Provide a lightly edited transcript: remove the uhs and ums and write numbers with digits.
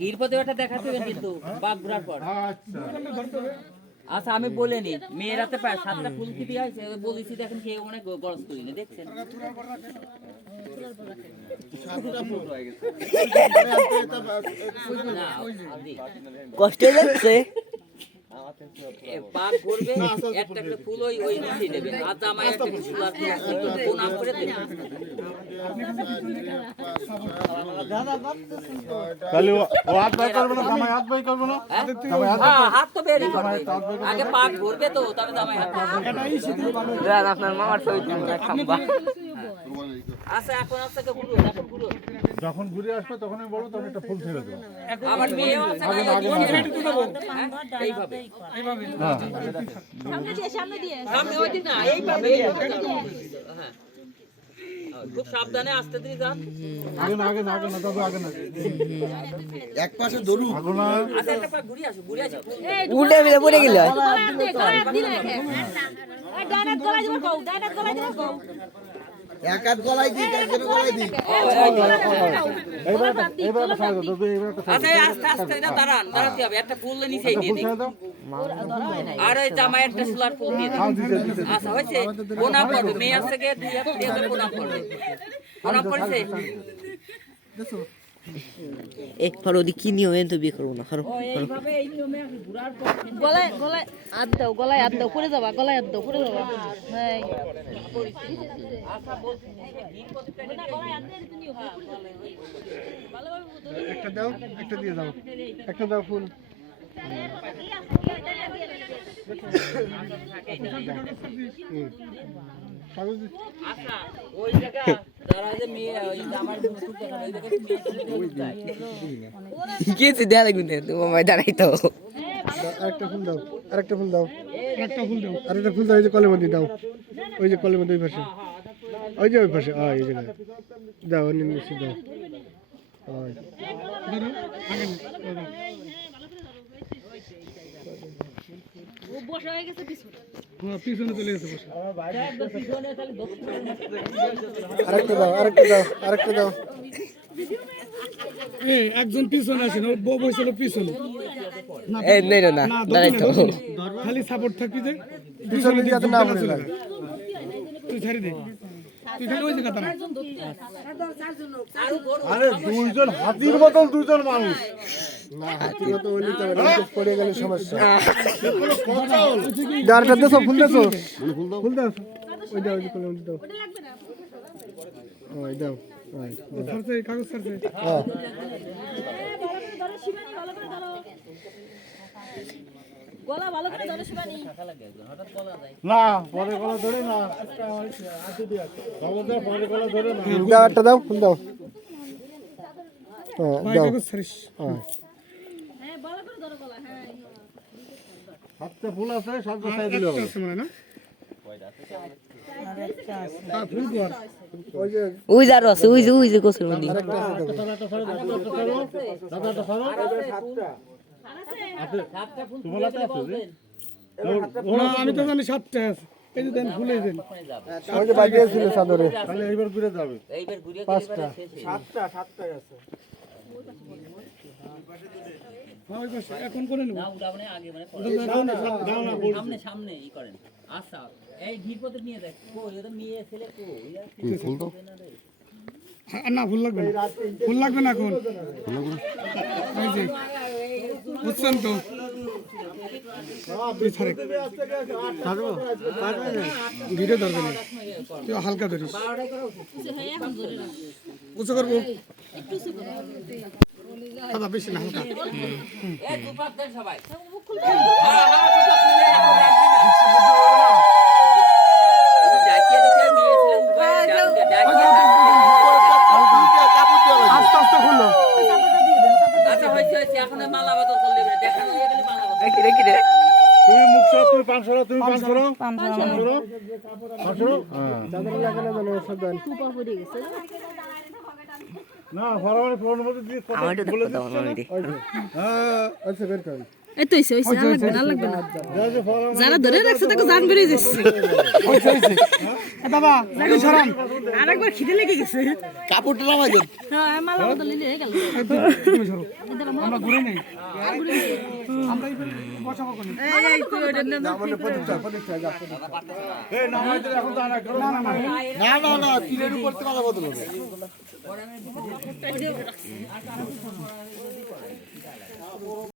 গিরপদে ওটা দেখাতে হবে কিন্তু বাঘ ঘোরার পর। আচ্ছা আমি বলিনি মেয়েরাতে পায় 7টা ফুল কি দিয়ে আছে বলেছি দেখেন কে অনেক গরজ করিনি দেখছেন কষ্ট যাচ্ছে বাঘ ঘুরবে একটা একটা ফুল ওই ওই নিচে দেবে আর জামাই একটা ফুল আর কোন নাম করে দেবে তাহলে ও হাত বাই করবে না জামাই হাত বাই করবে না হ্যাঁ হাত তো বেরই করবে আগে বাঘ ঘুরবে তো তবে জামাই হাত দেন আপনার মামার ছবি তুলবেন খাম্বা আচ্ছা এখন আপনাকে ঘুরো এখন ঘুরো যখন ঘুরে আসবে তখন আমি বলবো তখন একটা ফুল ছেড়ে দেবো আমার মেয়ে আছে এইভাবে এইভাবে সামনে দিয়ে সামনে ওই দিন না এইভাবে হ্যাঁ খুব সাবধানে আস্তে ধীরে যান আগে না তবে আগে না এক পাশে ধরু আচ্ছা একটা পা ঘুরে আসো উল্টে মিলে পড়ে গেল এক হাত গলায় দিই একজন গলায় দিই এইবার একটা সাইড দাও এইবার একটা আচ্ছা আস্তে আস্তে দাঁড়ান দাঁড়াতে হবে একটা ফুল নিচেই দিয়ে দিই দাও আর ওই জামাই একটা সোলার ফুল দিয়ে দিই আচ্ছা হয়েছে প্রণাম করবে মেয়ে আছে গিয়ে দিয়ে প্রণাম করবে প্রণাম করেছে একবার ওদি কি নিয়ম এত বিয়ে করবো না খারাপ এইভাবে এই নিয়মে ঘুরার পর গলায় গলায় হাত দাও গলায় হাত দাও পড়ে যাবা গলায় হাত দাও পড়ে যাবা হ্যাঁ আচ্ছা বলছি একটা দাও একটা দিয়ে দাও একটা দাও ফুল আচ্ছা ওই জায়গা যারা যে মেয়ে ওই জামাই ফুল দেখা ওই জায়গায় মেয়ে কি আছে দেয়া লাগবে তোমার মাই দাঁড়াই তো আরেকটা ফুল দাও আরেকটা ফুল দাও আরেকটা ফুল দাও আরেকটা ফুল দাও ওই যে কলের মধ্যে দাও ওই যে কলের মধ্যে ওই পাশে ওই যে ওই পাশে এই জায়গায় দাও নিচে দাও ওই ধরো আগে ও বসে হয়ে গেছে পিছনে পিছনে চলে গেছে বসে পিছনে তাহলে আরেকটা দাও এই একজন পিছনে আসেন ওর বউ বসে পিছনে এই নেই না দাঁড়াই তো খালি সাপোর্ট থাকবি যে পিছনে যাতে না পড়ে লাগে তুই ছাড়ি দে তুই খালি ওই জায়গা দাঁড়া আরে দুইজন হাতির মতন দুইজন মানুষ না হাতির মতো হইলে তো পড়ে গেলে সমস্যা ডারটা দেছো ফুল দেছো ফুল দাও ওই দাও ওই কলম দাও ওই দাও ওই সরছে কাগজ সরছে হ্যাঁ গলা ভালো করে ধরে শিবানী না পরে গলা ধরে না পরে গলা ধরে না দাও একটা দাও ফুল দাও দাও হ্যাঁ ভালো করে ধরো গলা হ্যাঁ হাতে ফুল আছে সব গোছাই দিলে হবে না ফুল কর ওই যে ওই যার আছে ওই যে কোসের মধ্যে আরেকটা আছে দাদা সরো সাতটা ফুল তোমার হাতে আছে না আমি তো জানি 7টা আছে এই যে দেন ফুলে দেন ওই যে বাজিয়ে ছিল চাদরে তাহলে এইবার ঘুরে যাবে এইবার ঘুরে 5টা 7টাই আছে ওই পাশে এখন করে নেব না ওটা মানে আগে মানে সামনে সামনে ই করেন আচ্ছা এই ঘিরপতে নিয়ে দেখ কই ওটা মেয়ে ছেলে কই ফুল তো না ফুল লাগবে না এখন এই যে বুঝছেন তো ভিডিও দরকার নেই তুই হালকা ধরিস উঁচু করবো দাদা বেশি না হালকা এই দুপাত দেন সবাই আস্তে আস্তে খুললো আচ্ছা হয়েছে এখন মালা বদল করলে দেখানো হয়ে গেলে মালা বদল কি রে তুমি মুখ সরো তুমি পান সরো তুমি পান সরো চাদর লাগানো মানে সাবধান না ফরামারি ফোনের মধ্যে দিয়ে কথা বলে দিচ্ছ না হ্যাঁ আচ্ছা বের করেন এই তো হইছে আর লাগবে না আর লাগবে না যারা ধরে রাখছে তাকে জান বেরিয়ে যাচ্ছে বাবা একটু সরান আরেকবার খিদে লেগে গেছে কাপড়টা নামাই দেন হ্যাঁ মালা বদল নিয়ে গেল আমরা ঘুরে নেই আমরা এই বসাবো কোন না তীরের উপর থেকে কথা বদল হবে